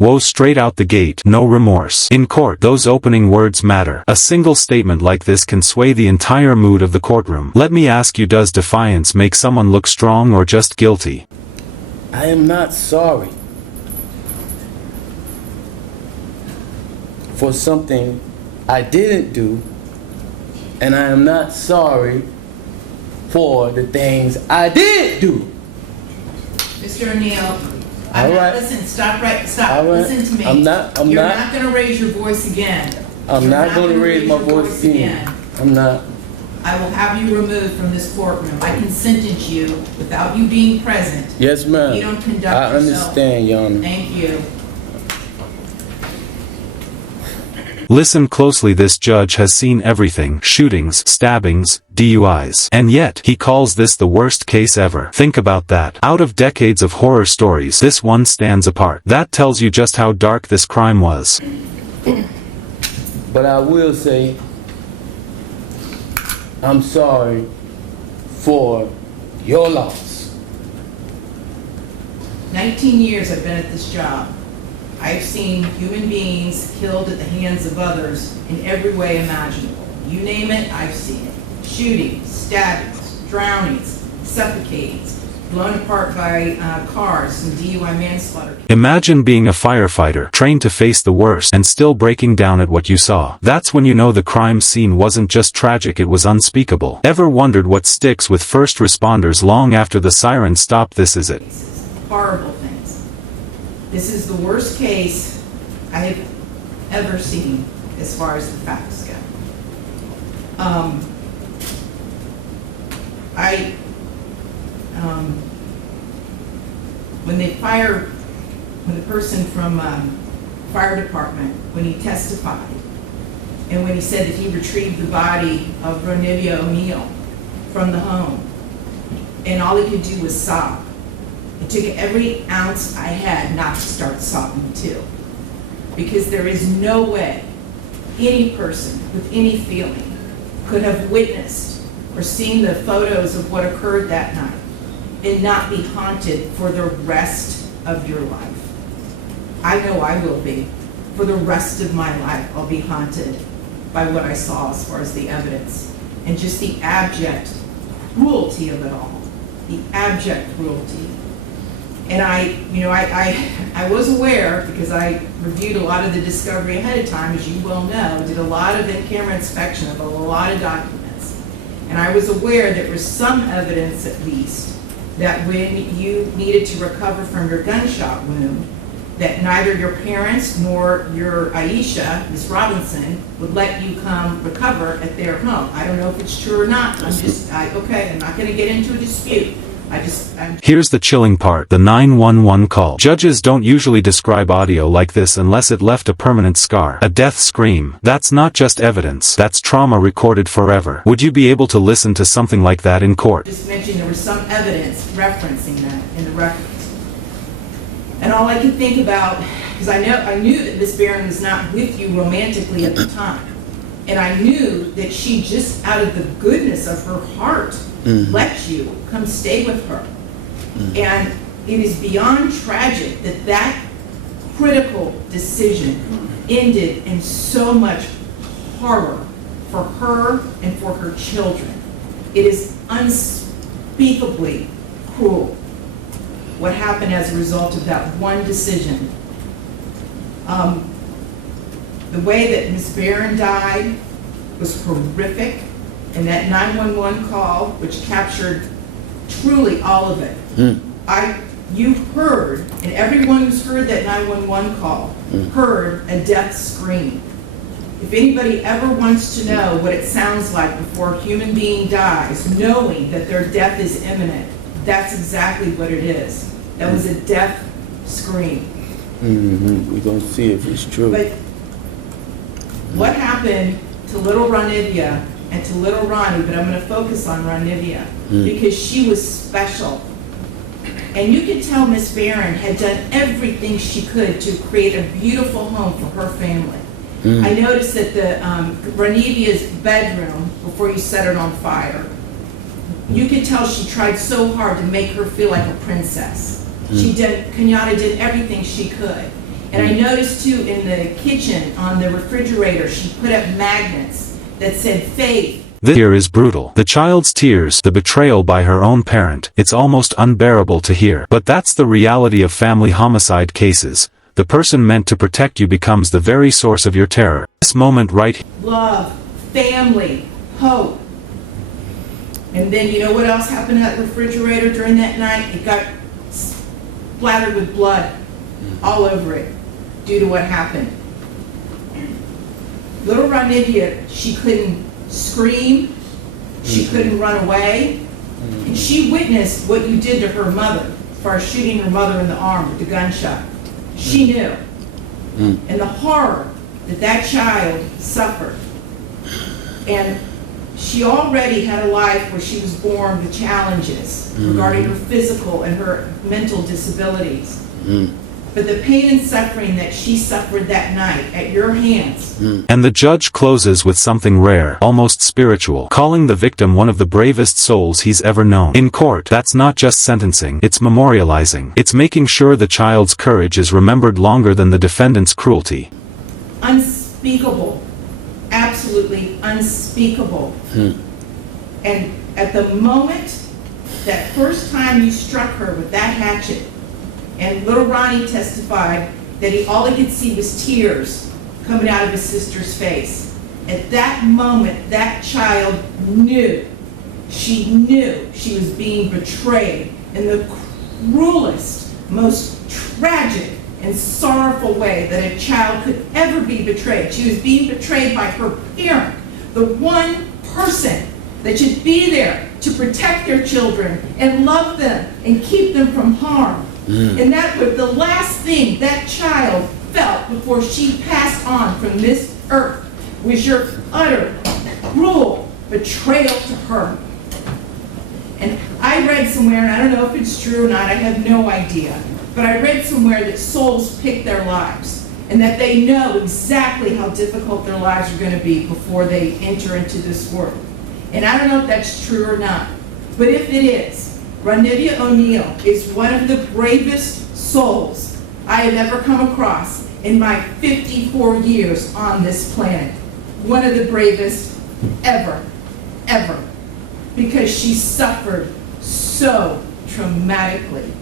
Woe straight out the gate, no remorse. In court, those opening words matter. A single statement like this can sway the entire mood of the courtroom. Let me ask you, does defiance make someone look strong or just guilty? I am not sorry for something I didn't do, and I am not sorry for the things I did do. Mr. O'Neill, All right. Listen, stop, stop, All right. listen to me. I'm not going to raise your voice again. I'm not going to raise my voice again. I'm not. I will have you removed from this courtroom. I can sentence you without you being present. Yes, ma'am. You don't conduct I yourself. understand, Your Honor. Thank you. Listen closely, this judge has seen everything: shootings, stabbings, DUIs. And yet, he calls this the worst case ever. Think about that. Out of decades of horror stories, this one stands apart. That tells you just how dark this crime was. But I will say, I'm sorry for your loss. 19 years I've been at this job. I've seen human beings killed at the hands of others in every way imaginable. You name it, I've seen it. Shootings, stabbings, drownings, suffocatings, blown apart by cars and DUI manslaughter. Imagine being a firefighter, trained to face the worst, and still breaking down at what you saw. That's when you know the crime scene wasn't just tragic, it was unspeakable. Ever wondered what sticks with first responders long after the siren stopped? This is it. Horrible things. This is the worst case I have ever seen as far as the facts go. When the person from fire department, when he testified, and when he said that he retrieved the body of Ronivia O'Neill from the home, and all he could do was sob. It took every ounce I had not to start sobbing too. Because there is no way any person with any feeling could have witnessed or seen the photos of what occurred that night and not be haunted for the rest of your life. I know I will be. For the rest of my life, I'll be haunted by what I saw as far as the evidence and just the abject cruelty of it all. The abject cruelty. And I was aware, because I reviewed a lot of the discovery ahead of time, as you well know, did a lot of in-camera inspection of a lot of documents. And I was aware there was some evidence, at least, that when you needed to recover from your gunshot wound, that neither your parents nor your Aisha, Miss Robinson, would let you come recover at their home. I don't know if it's true or not. I'm not going to get into a dispute. Here's the chilling part, the 911 call. Judges don't usually describe audio like this unless it left a permanent scar. A death scream. That's not just evidence, that's trauma recorded forever. Would you be able to listen to something like that in court? Just mentioned there was some evidence referencing that in the records. And all I could think about, because I knew that Miss Barron was not with you romantically at the time. And I knew that she, just out of the goodness of her heart, let you come stay with her. And it is beyond tragic that that critical decision ended in so much horror for her and for her children. It is unspeakably cruel what happened as a result of that one decision. The way that Miss Barron died was horrific. And that 911 call, which captured truly all of it. You heard, and everyone who's heard that 911 call heard a death scream. If anybody ever wants to know what it sounds like before a human being dies, knowing that their death is imminent, that's exactly what it is. That was a death scream. We're going to see if it's true. But what happened to little Ronivia and to little Ronnie, but I'm going to focus on Ronivia because she was special. And you could tell Miss Barron had done everything she could to create a beautiful home for her family. I noticed that the Ronivia's bedroom, before you set it on fire, you could tell she tried so hard to make her feel like a princess. Kenyatta did everything she could. And I noticed too in the kitchen, on the refrigerator, she put up magnets that said Faith. This here is brutal. The child's tears, the betrayal by her own parent, it's almost unbearable to hear. But that's the reality of family homicide cases. The person meant to protect you becomes the very source of your terror. This moment right here. Love, family, hope. And then you know what else happened to that refrigerator during that night? It got splattered with blood all over it due to what happened. Little Ronivia, she couldn't scream, she couldn't run away, and she witnessed what you did to her mother as far as shooting her mother in the arm with the gunshot. She knew. And the horror that that child suffered. And she already had a life where she was born with challenges regarding her physical and her mental disabilities. But the pain and suffering that she suffered that night at your hands. And the judge closes with something rare, almost spiritual, calling the victim one of the bravest souls he's ever known. In court, that's not just sentencing, it's memorializing. It's making sure the child's courage is remembered longer than the defendant's cruelty. Unspeakable. Absolutely unspeakable. And at the moment, that first time you struck her with that hatchet, and little Ronnie testified that all he could see was tears coming out of his sister's face. At that moment, that child knew. She knew she was being betrayed in the cruelest, most tragic and sorrowful way that a child could ever be betrayed. She was being betrayed by her parent, the one person that should be there to protect their children and love them and keep them from harm. And that was the last thing that child felt before she passed on from this earth, was your utter, cruel betrayal to her. And I read somewhere, and I don't know if it's true or not, I have no idea, but I read somewhere that souls pick their lives, and that they know exactly how difficult their lives are going to be before they enter into this world. And I don't know if that's true or not, but if it is, Ronivia O'Neal is one of the bravest souls I have ever come across in my 54 years on this planet. One of the bravest ever, ever. Because she suffered so traumatically.